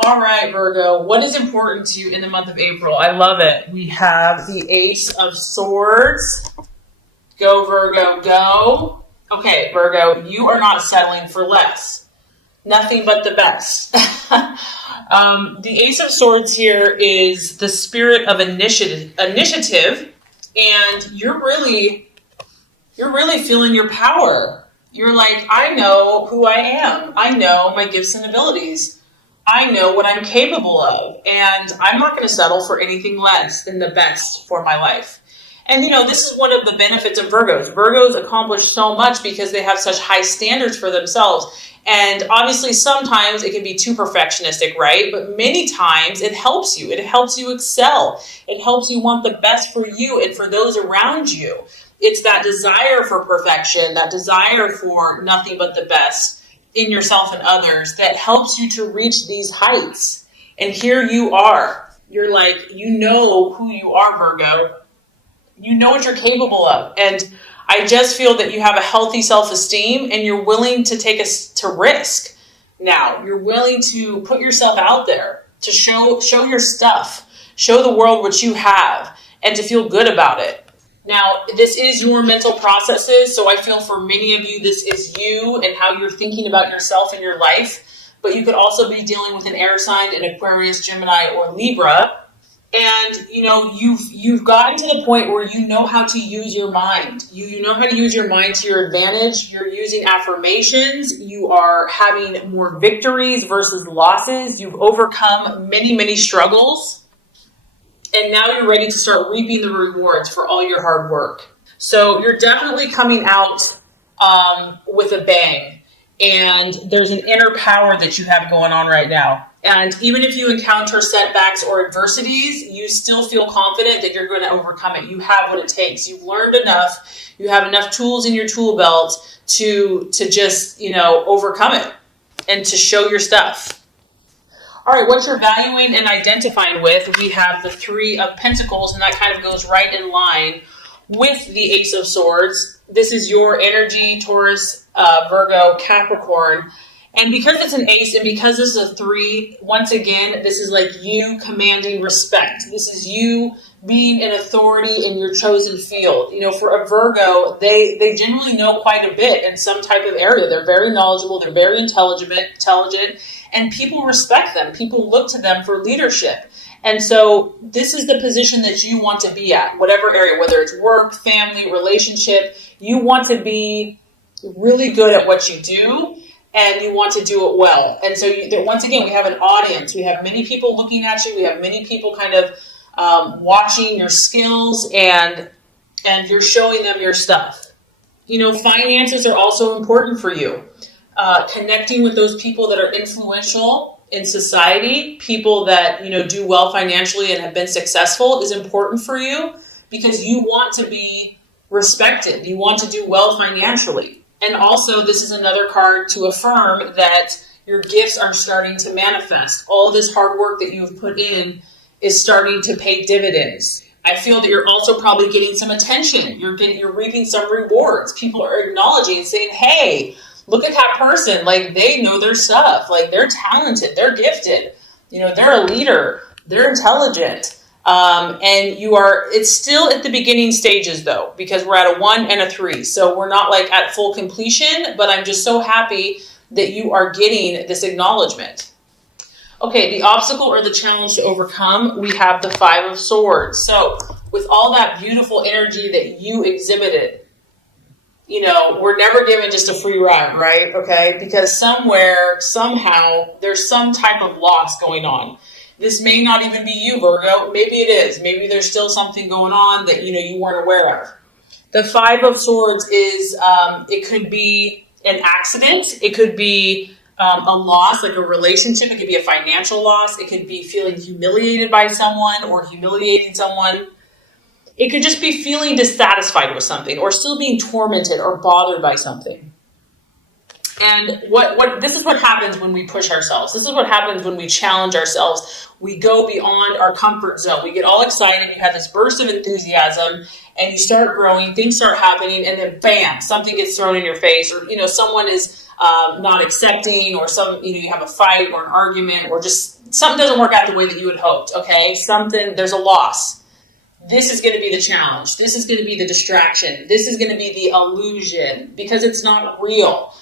All right, Virgo, what is important to you in the month of April? I love it. We have the Ace of Swords. Go, Virgo, go. Okay, Virgo, you are not settling for less. Nothing but the best. The Ace of Swords here is the spirit of initiative, and you're really feeling your power. You're like, I know who I am. I know my gifts and abilities. I know what I'm capable of, and I'm not going to settle for anything less than the best for my life. And, this is one of the benefits of Virgos. Virgos accomplish so much because they have such high standards for themselves. And obviously, sometimes it can be too perfectionistic, right? But many times it helps you. It helps you excel. It helps you want the best for you and for those around you. It's that desire for perfection, that desire for nothing but the best in yourself and others that helps you to reach these heights. And here you are. You're like, you know who you are, Virgo. You know what you're capable of. And I just feel that you have a healthy self-esteem and you're willing to take to risk. Now, you're willing to put yourself out there, to show your stuff, show the world what you have, and to feel good about it. Now, this is your mental processes, so I feel for many of you, this is you and how you're thinking about yourself and your life. But you could also be dealing with an air sign, an Aquarius, Gemini, or Libra. And, you've gotten to the point where you know how to use your mind. You know how to use your mind to your advantage. You're using affirmations. You are having more victories versus losses. You've overcome many, many struggles. And now you're ready to start reaping the rewards for all your hard work. So you're definitely coming out with a bang. And there's an inner power that you have going on right now. And even if you encounter setbacks or adversities, you still feel confident that you're going to overcome it. You have what it takes. You've learned enough. You have enough tools in your tool belt to just, overcome it and to show your stuff. All right, what you're valuing and identifying with, we have the Three of Pentacles, and that kind of goes right in line with the Ace of Swords. This is your energy, Taurus, Virgo, Capricorn. And because it's an ace and because this is a 3, once again, this is like you commanding respect. This is you being an authority in your chosen field. For a Virgo, they generally know quite a bit in some type of area. They're very knowledgeable. They're very intelligent, and people respect them. People look to them for leadership. And so this is the position that you want to be at, whatever area, whether it's work, family, relationship. You want to be really good at what you do. And you want to do it well. And so once again, we have an audience. We have many people looking at you. We have many people kind of watching your skills and you're showing them your stuff. Finances are also important for you. Connecting with those people that are influential in society, people that, do well financially and have been successful is important for you because you want to be respected. You want to do well financially. And also, this is another card to affirm that your gifts are starting to manifest. All this hard work that you've put in is starting to pay dividends. I feel that you're also probably getting some attention. You're reaping some rewards. People are acknowledging and saying, hey, look at that person. Like, they know their stuff. Like, they're talented. They're gifted. They're a leader. They're intelligent. And it's still at the beginning stages though, because we're at a 1 and a 3. So we're not like at full completion, but I'm just so happy that you are getting this acknowledgement. Okay, the obstacle or the challenge to overcome, we have the 5 of Swords. So with all that beautiful energy that you exhibited, we're never given just a free ride, right? Okay, because somewhere, somehow, there's some type of loss going on. This may not even be you, Virgo. Maybe it is. Maybe there's still something going on that, you weren't aware of. The 5 of Swords is, it could be an accident. It could be a loss, like a relationship. It could be a financial loss. It could be feeling humiliated by someone or humiliating someone. It could just be feeling dissatisfied with something or still being tormented or bothered by something. And this is what happens when we push ourselves. This is what happens when we challenge ourselves. We go beyond our comfort zone. We get all excited. You have this burst of enthusiasm and you start growing. Things start happening and then bam, something gets thrown in your face or, someone is not accepting, or you have a fight or an argument, or just something doesn't work out the way that you had hoped. Okay, there's a loss. This is going to be the challenge. This is going to be the distraction. This is going to be the illusion, because it's not real.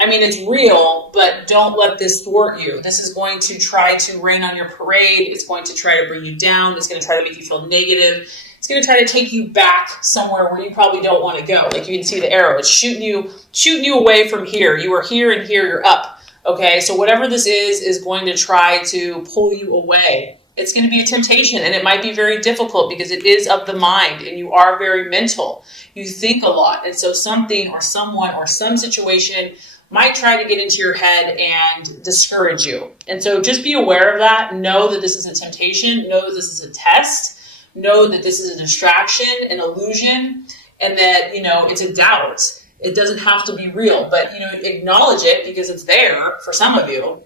I mean, it's real, but don't let this thwart you. This is going to try to rain on your parade. It's going to try to bring you down. It's going to try to make you feel negative. It's going to try to take you back somewhere where you probably don't want to go. Like, you can see the arrow. It's shooting you away from here. You are here, and here you're up. Okay, so whatever this is going to try to pull you away. It's going to be a temptation, and it might be very difficult because it is of the mind, and you are very mental. You think a lot, and so something or someone or some situation might try to get into your head and discourage you. And so just be aware of that. Know that this is a temptation. Know that this is a test. Know that this is a distraction, an illusion, and that, it's a doubt. It doesn't have to be real, but, acknowledge it because it's there for some of you,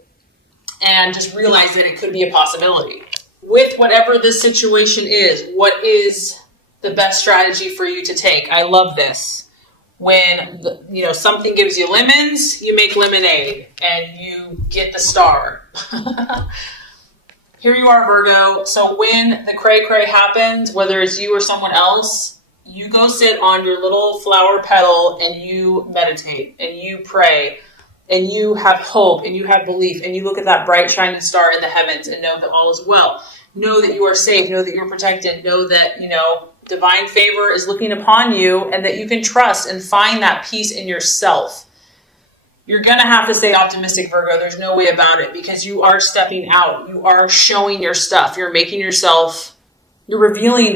and just realize that it could be a possibility. With whatever this situation is, what is the best strategy for you to take? I love this. When, something gives you lemons, you make lemonade, and you get the star. Here you are, Virgo. So when the cray-cray happens, whether it's you or someone else, you go sit on your little flower petal and you meditate and you pray and you have hope and you have belief and you look at that bright shining star in the heavens and know that all is well. Know that you are safe. Know that you're protected. Know that, divine favor is looking upon you, and that you can trust and find that peace in yourself. You're going to have to stay optimistic, Virgo. There's no way about it, because you are stepping out. You are showing your stuff. You're revealing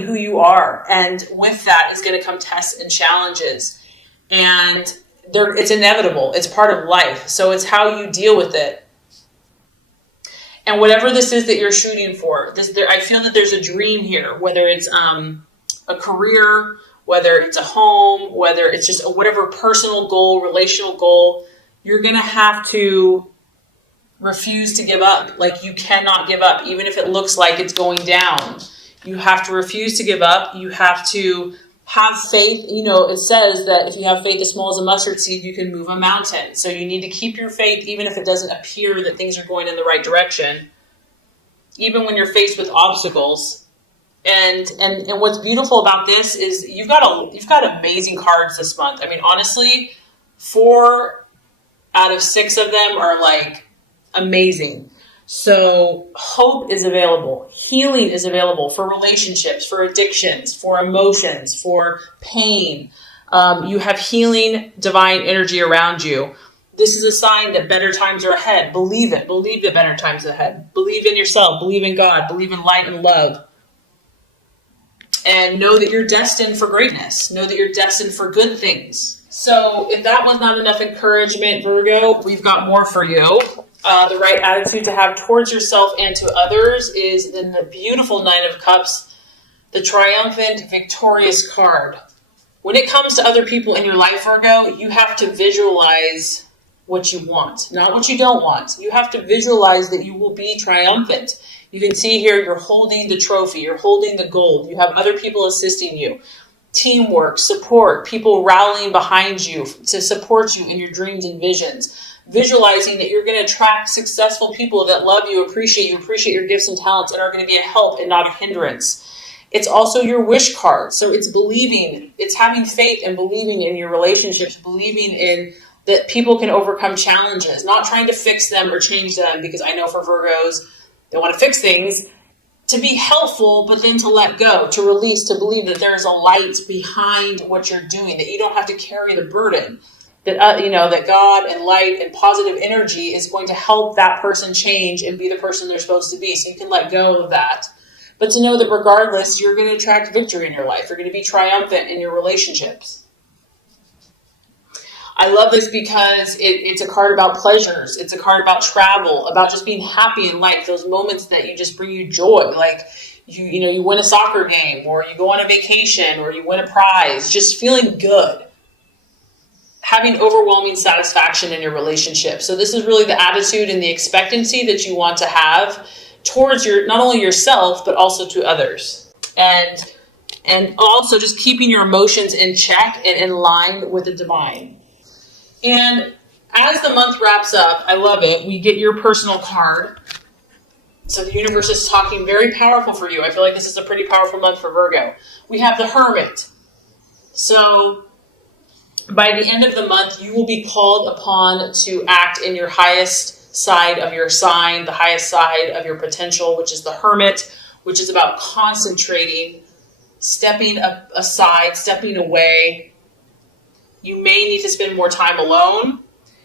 who you are. And with that is going to come tests and challenges. And it's inevitable. It's part of life. So it's how you deal with it. And whatever this is that you're shooting for, I feel that there's a dream here, whether it's a career, whether it's a home, whether it's just whatever personal goal, relational goal. You're going to have to refuse to give up. Like, you cannot give up, even if it looks like it's going down. You have to refuse to give up. You have to have faith. It says that if you have faith as small as a mustard seed, you can move a mountain. So you need to keep your faith, even if it doesn't appear that things are going in the right direction. Even when you're faced with obstacles. And what's beautiful about this is you've got amazing cards this month. I mean, honestly, 4 out of 6 of them are like amazing. So hope is available. Healing is available for relationships, for addictions, for emotions, for pain. You have healing divine energy around you. This is a sign that better times are ahead. Believe it. Believe that better times are ahead. Believe in yourself. Believe in God. Believe in light and love. And know that you're destined for greatness. Know that you're destined for good things. So if that was not enough encouragement, Virgo, we've got more for you. The right attitude to have towards yourself and to others is the beautiful Nine of Cups, the triumphant, victorious card. When it comes to other people in your life, Virgo, you have to visualize what you want, not what you don't want. You have to visualize that you will be triumphant. You can see here you're holding the trophy, you're holding the gold, you have other people assisting you. Teamwork, support, people rallying behind you to support you in your dreams and visions. Visualizing that you're going to attract successful people that love you, appreciate your gifts and talents, and are going to be a help and not a hindrance. It's also your wish card. So it's believing, it's having faith and believing in your relationships, believing in that people can overcome challenges, not trying to fix them or change them, because I know for Virgos, they want to fix things, to be helpful, but then to let go, to release, to believe that there's a light behind what you're doing, that you don't have to carry the burden, that, that God and light and positive energy is going to help that person change and be the person they're supposed to be. So you can let go of that. But to know that regardless, you're going to attract victory in your life. You're going to be triumphant in your relationships. I love this because it's a card about pleasures. It's a card about travel, about just being happy in life. Those moments that just bring you joy. Like, you win a soccer game, or you go on a vacation, or you win a prize. Just feeling good. Having overwhelming satisfaction in your relationship. So this is really the attitude and the expectancy that you want to have towards not only yourself, but also to others. And also just keeping your emotions in check and in line with the divine. And As the month wraps up, I love it, we get your personal card. So the universe is talking very powerful for you. I feel like this is a pretty powerful month for Virgo. We have the Hermit. So by the end of the month, you will be called upon to act in your highest side of your sign, the highest side of your potential, which is the Hermit, which is about concentrating, stepping aside, stepping away. You may need to spend more time alone.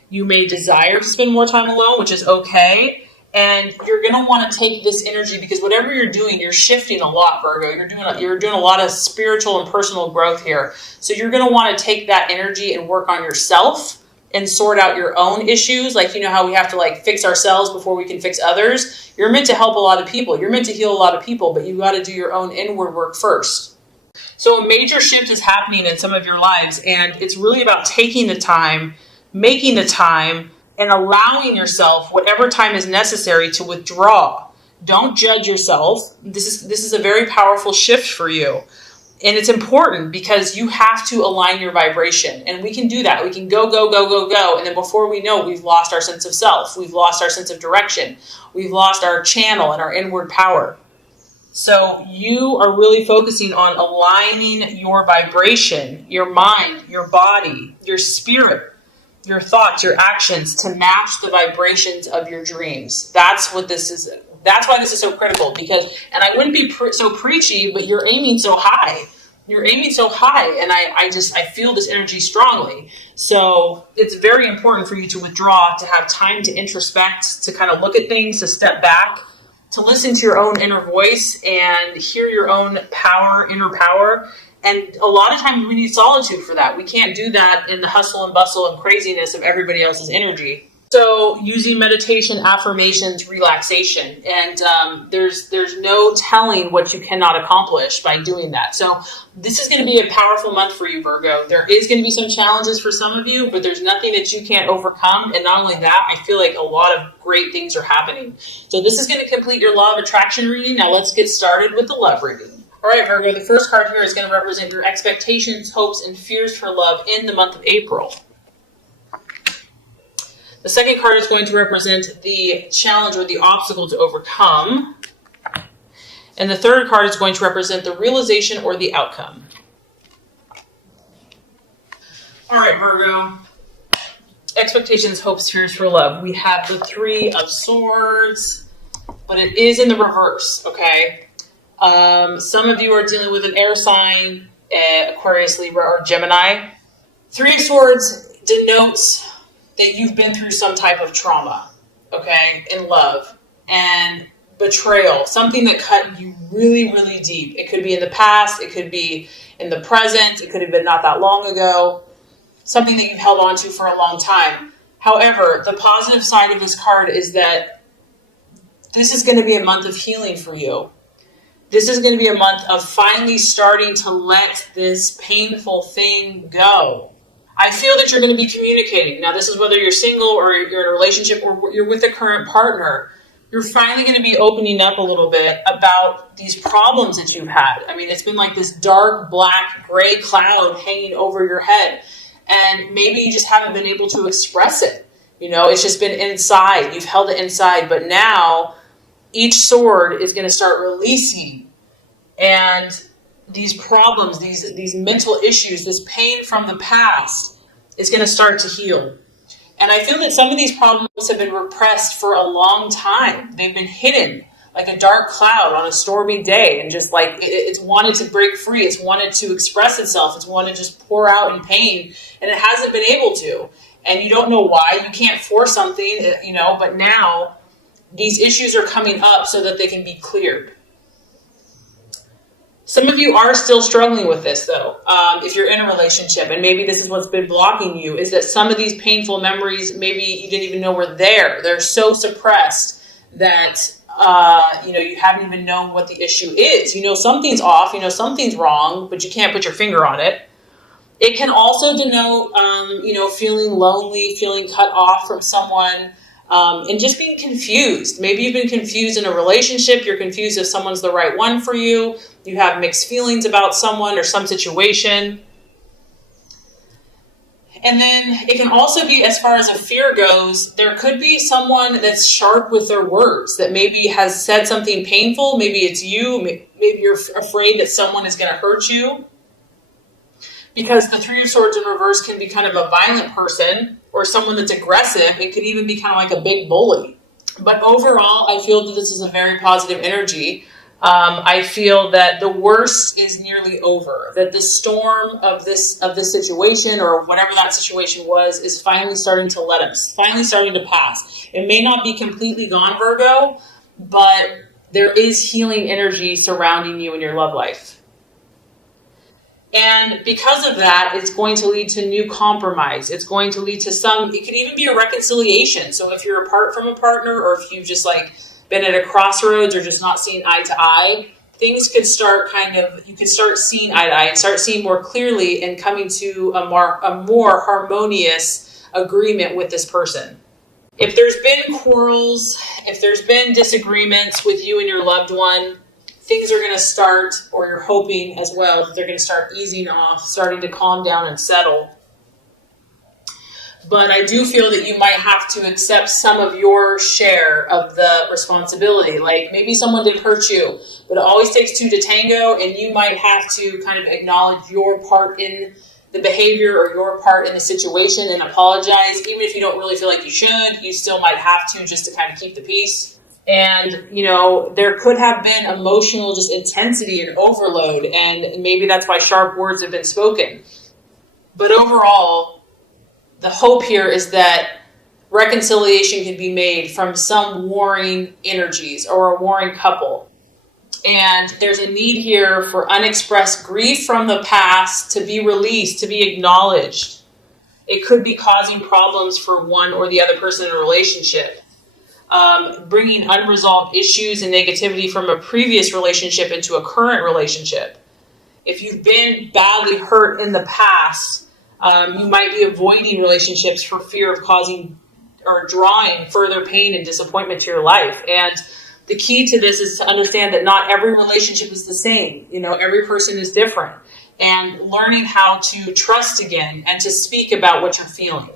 You may desire to spend more time alone, which is okay. And you're going to want to take this energy because whatever you're doing, you're shifting a lot, Virgo. You're doing a lot of spiritual and personal growth here. So you're going to want to take that energy and work on yourself and sort out your own issues. Like, you know how we have to like fix ourselves before we can fix others? You're meant to help a lot of people. You're meant to heal a lot of people, but you got to do your own inward work first. So a major shift is happening in some of your lives, and it's really about taking the time, making the time, and allowing yourself whatever time is necessary to withdraw. Don't judge yourself. This is a very powerful shift for you. And it's important because you have to align your vibration. And we can do that. We can go, go, go, go, go. And then before we know, we've lost our sense of self. We've lost our sense of direction. We've lost our channel and our inward power. So you are really focusing on aligning your vibration, your mind, your body, your spirit, your thoughts, your actions to match the vibrations of your dreams. That's what this is. That's why this is so critical because, and I wouldn't be so preachy, but you're aiming so high. You're aiming so high. And I feel this energy strongly. So it's very important for you to withdraw, to have time to introspect, to kind of look at things, to step back, to listen to your own inner voice and hear your own power, inner power. And a lot of times we need solitude for that. We can't do that in the hustle and bustle and craziness of everybody else's energy. So using meditation, affirmations, relaxation, and there's no telling what you cannot accomplish by doing that. So this is going to be a powerful month for you, Virgo. There is going to be some challenges for some of you, but there's nothing that you can't overcome. And not only that, I feel like a lot of great things are happening. So this is going to complete your law of attraction reading. Now let's get started with the love reading. All right, Virgo, the first card here is going to represent your expectations, hopes, and fears for love in the month of April. The second card is going to represent the challenge or the obstacle to overcome. And the third card is going to represent the realization or the outcome. All right, Virgo. Expectations, hopes, fears for love. We have the Three of Swords, but it is in the reverse, okay? Some of you are dealing with an air sign, Aquarius, Libra, or Gemini. Three of Swords denotes that you've been through some type of trauma, okay, in love and betrayal, something that cut you really, really deep. It could be in the past, it could be in the present, it could have been not that long ago, something that you've held on to for a long time. However, the positive side of this card is that this is going to be a month of healing for you. This is going to be a month of finally starting to let this painful thing go. I feel that you're going to be communicating. Now, this is whether you're single or you're in a relationship or you're with a current partner. You're finally going to be opening up a little bit about these problems that you've had. I mean, it's been like this dark, black, gray cloud hanging over your head. And maybe you just haven't been able to express it. You know, it's just been inside. You've held it inside. But now, each sword is going to start releasing. And these problems, these mental issues, this pain from the past is going to start to heal. And I feel that some of these problems have been repressed for a long time. They've been hidden like a dark cloud on a stormy day, and just like it's wanted to break free. It's wanted to express itself. It's wanted to just pour out in pain, and it hasn't been able to. And you don't know why. You can't force something, you know, but now these issues are coming up so that they can be cleared. Some of you are still struggling with this, though, if you're in a relationship, and maybe this is what's been blocking you, is that some of these painful memories, maybe you didn't even know were there. They're so suppressed that, you haven't even known what the issue is. You know something's off, you know something's wrong, but you can't put your finger on it. It can also denote, feeling lonely, feeling cut off from someone, and just being confused. Maybe you've been confused in a relationship. You're confused if someone's the right one for you. You have mixed feelings about someone or some situation. And then it can also be, as far as a fear goes, there could be someone that's sharp with their words, that maybe has said something painful. Maybe it's you. Maybe you're afraid that someone is going to hurt you. Because the Three of Swords in reverse can be kind of a violent person or someone that's aggressive. It could even be kind of like a big bully. But overall, I feel that this is a very positive energy. I feel that the worst is nearly over, that the storm of this situation, or whatever that situation was, is finally starting to finally starting to pass. It may not be completely gone, Virgo, but there is healing energy surrounding you in your love life. And because of that, it's going to lead to new compromise. It's going to lead to it could even be a reconciliation. So if you're apart from a partner, or if you've just been at a crossroads or just not seeing eye to eye, things could start you could start seeing eye to eye and start seeing more clearly and coming to a more harmonious agreement with this person. If there's been quarrels, if there's been disagreements with you and your loved one, things are going to start, or you're hoping as well, that they're going to start easing off, starting to calm down and settle. But I do feel that you might have to accept some of your share of the responsibility. Like maybe someone did hurt you, but it always takes two to tango, and you might have to kind of acknowledge your part in the behavior or your part in the situation and apologize. Even if you don't really feel like you should, you still might have to, just to kind of keep the peace. And, there could have been emotional just intensity and overload, and maybe that's why sharp words have been spoken. But overall, the hope here is that reconciliation can be made from some warring energies or a warring couple. And there's a need here for unexpressed grief from the past to be released, to be acknowledged. It could be causing problems for one or the other person in a relationship. Bringing unresolved issues and negativity from a previous relationship into a current relationship. If you've been badly hurt in the past, you might be avoiding relationships for fear of causing or drawing further pain and disappointment to your life. And the key to this is to understand that not every relationship is the same. Every person is different. And learning how to trust again and to speak about what you're feeling.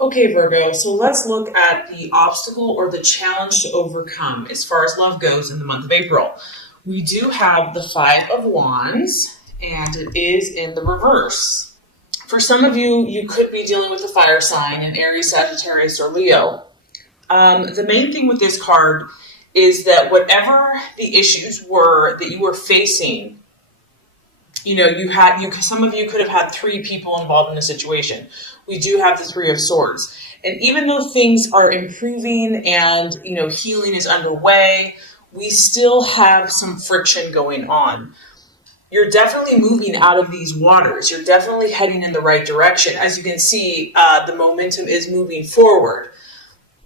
Okay, Virgo, so let's look at the obstacle or the challenge to overcome as far as love goes in the month of April. We do have the Five of Wands, and it is in the reverse. For some of you, you could be dealing with a fire sign in Aries, Sagittarius, or Leo. The main thing with this card is that whatever the issues were that you were facing, some of you could have had three people involved in a situation. We do have the Three of Swords. And even though things are improving and, healing is underway, we still have some friction going on. You're definitely moving out of these waters. You're definitely heading in the right direction. As you can see, the momentum is moving forward.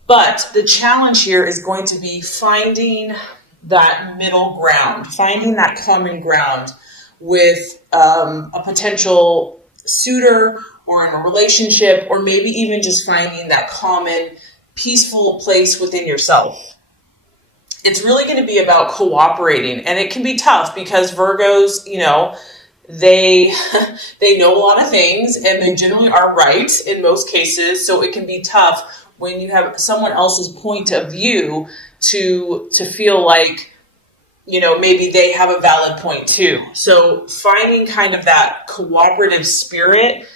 But the challenge here is going to be finding that middle ground, finding that common ground with a potential suitor or in a relationship, or maybe even just finding that common, peaceful place within yourself. It's really going to be about cooperating, and it can be tough because Virgos, they know a lot of things, and they generally are right in most cases, so it can be tough when you have someone else's point of view to feel like, maybe they have a valid point too. So finding kind of that cooperative spirit,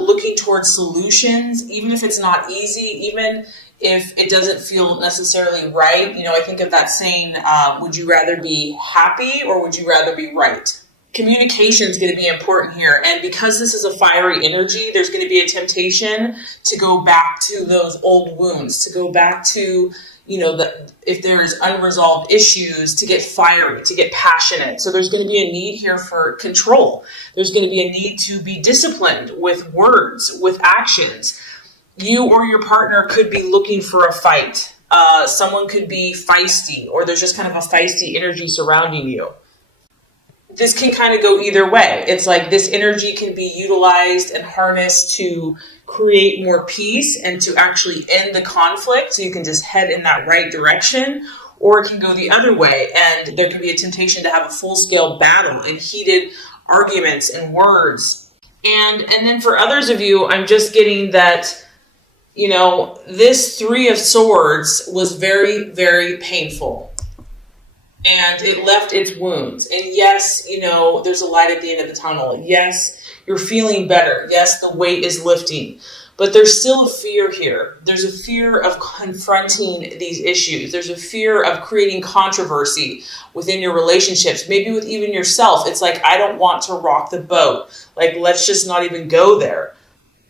looking towards solutions, even if it's not easy, even if it doesn't feel necessarily right. I think of that saying, would you rather be happy or would you rather be right? Communication is going to be important here. And because this is a fiery energy, there's going to be a temptation to go back to those old wounds, to go back to, if there's unresolved issues, to get fiery, to get passionate. So there's going to be a need here for control. There's going to be a need to be disciplined with words, with actions. You or your partner could be looking for a fight. Someone could be feisty, or there's just kind of a feisty energy surrounding you. This can kind of go either way. It's like this energy can be utilized and harnessed to create more peace and to actually end the conflict, so you can just head in that right direction, or it can go the other way, and there can be a temptation to have a full-scale battle and heated arguments and words. And then for others of you, I'm just getting that, this Three of Swords was very, very painful. And it left its wounds. And yes, there's a light at the end of the tunnel. Yes, you're feeling better. Yes, the weight is lifting. But there's still a fear here. There's a fear of confronting these issues. There's a fear of creating controversy within your relationships, maybe with even yourself. It's like, I don't want to rock the boat. Like, let's just not even go there.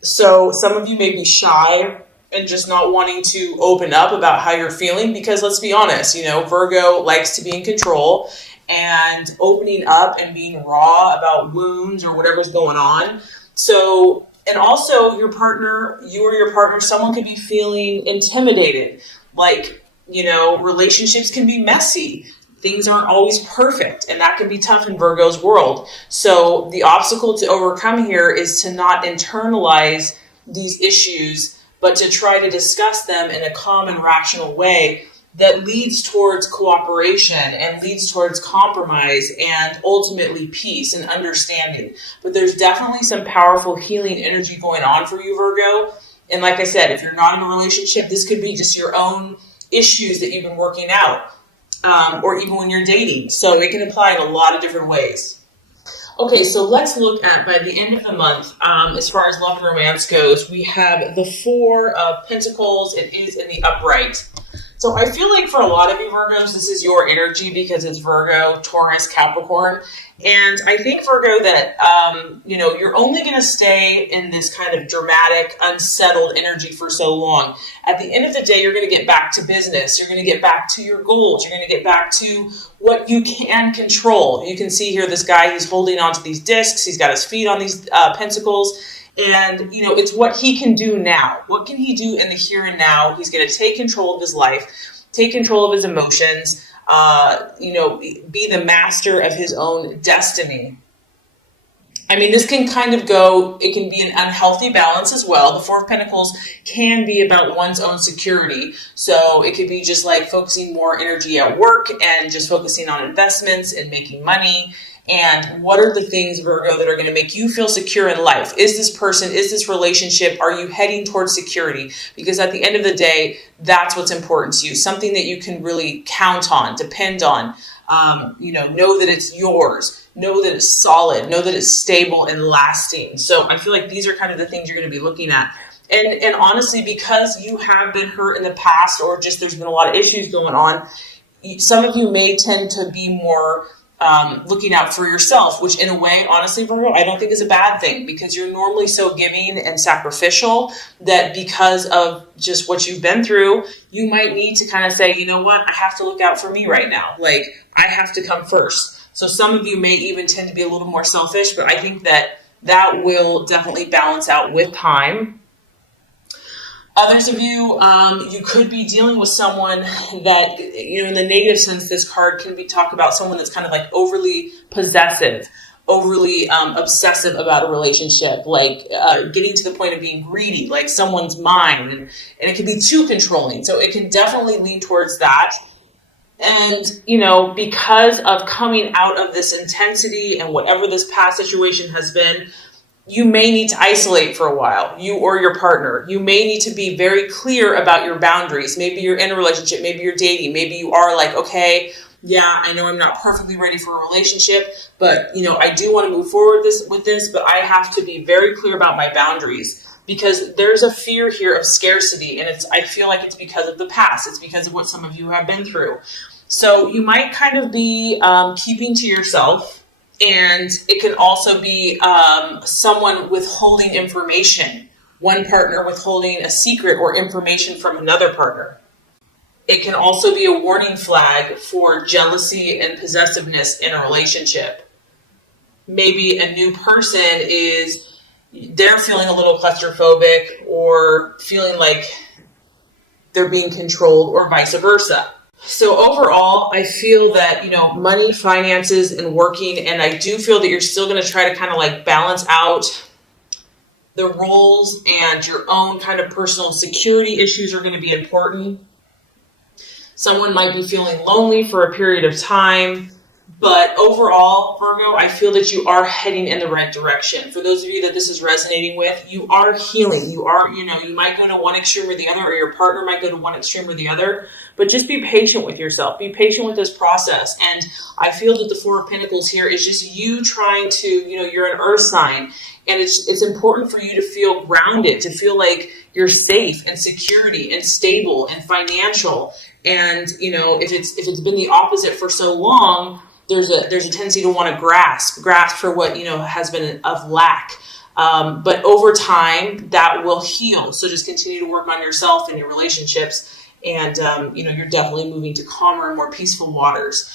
So some of you may be shy and just not wanting to open up about how you're feeling because let's be honest, Virgo likes to be in control, and opening up and being raw about wounds or whatever's going on. So, and also your partner, you or your partner, someone could be feeling intimidated. Like, relationships can be messy. Things aren't always perfect, and that can be tough in Virgo's world. So the obstacle to overcome here is to not internalize these issues, but to try to discuss them in a calm and rational way that leads towards cooperation and leads towards compromise and ultimately peace and understanding. But there's definitely some powerful healing energy going on for you, Virgo. And like I said, if you're not in a relationship, this could be just your own issues that you've been working out, or even when you're dating. So it can apply in a lot of different ways. Okay, so let's look at, by the end of the month, as far as love and romance goes, we have the Four of Pentacles. It is in the upright. So I feel like for a lot of you Virgos, this is your energy because it's Virgo, Taurus, Capricorn. And I think, Virgo, that, you're only going to stay in this kind of dramatic, unsettled energy for so long. At the end of the day, you're going to get back to business. You're going to get back to your goals. You're going to get back to what you can control. You can see here this guy, he's holding onto these discs. He's got his feet on these pentacles. And, it's what he can do now. What can he do in the here and now? He's going to take control of his life, take control of his emotions, be the master of his own destiny. I mean, this can kind of go, it can be an unhealthy balance as well. The Four of Pentacles can be about one's own security. So it could be just like focusing more energy at work and just focusing on investments and making money. And what are the things, Virgo, that are going to make you feel secure in life? Is this person, is this relationship, are you heading towards security? Because at the end of the day, that's what's important to you. Something that you can really count on, depend on, know that it's yours, know that it's solid, know that it's stable and lasting. So I feel like these are kind of the things you're going to be looking at. And honestly, because you have been hurt in the past, or just there's been a lot of issues going on, some of you may tend to be more looking out for yourself, which in a way, honestly, Virgo, I don't think is a bad thing, because you're normally so giving and sacrificial that because of just what you've been through, you might need to kind of say, you know what, I have to look out for me right now. Like, I have to come first. So some of you may even tend to be a little more selfish, but I think that will definitely balance out with time. Others of you, you could be dealing with someone that, in the negative sense, this card can be talk about someone that's kind of like overly possessive, overly obsessive about a relationship, like getting to the point of being greedy, like someone's mind, and it can be too controlling. So it can definitely lean towards that. And, because of coming out of this intensity and whatever this past situation has been, you may need to isolate for a while, you or your partner. You may need to be very clear about your boundaries. Maybe you're in a relationship, maybe you're dating, maybe you are like, okay, yeah, I know I'm not perfectly ready for a relationship, but, I do want to move forward with this, but I have to be very clear about my boundaries, because there's a fear here of scarcity, and I feel like it's because of the past. It's because of what some of you have been through. So you might kind of be keeping to yourself. And it can also be someone withholding information, one partner withholding a secret or information from another partner. It can also be a warning flag for jealousy and possessiveness in a relationship. Maybe a new person they're feeling a little claustrophobic or feeling like they're being controlled, or vice versa. So overall, I feel that, money, finances, and working, and I do feel that you're still going to try to kind of like balance out the roles, and your own kind of personal security issues are going to be important. Someone might be feeling lonely for a period of time, But overall, Virgo, I feel that you are heading in the right direction. For those of you that this is resonating with, you are healing. You are, you might go to one extreme or the other, or your partner might go to one extreme or the other, but just be patient with yourself. Be patient with this process. And I feel that the Four of Pentacles here is just you trying to, you're an earth sign, and it's important for you to feel grounded, to feel like you're safe and security and stable and financial. And, if it's been the opposite for so long, there's a tendency to want to grasp for what, has been of lack. But over time that will heal. So just continue to work on yourself and your relationships. And, you're definitely moving to calmer and more peaceful waters.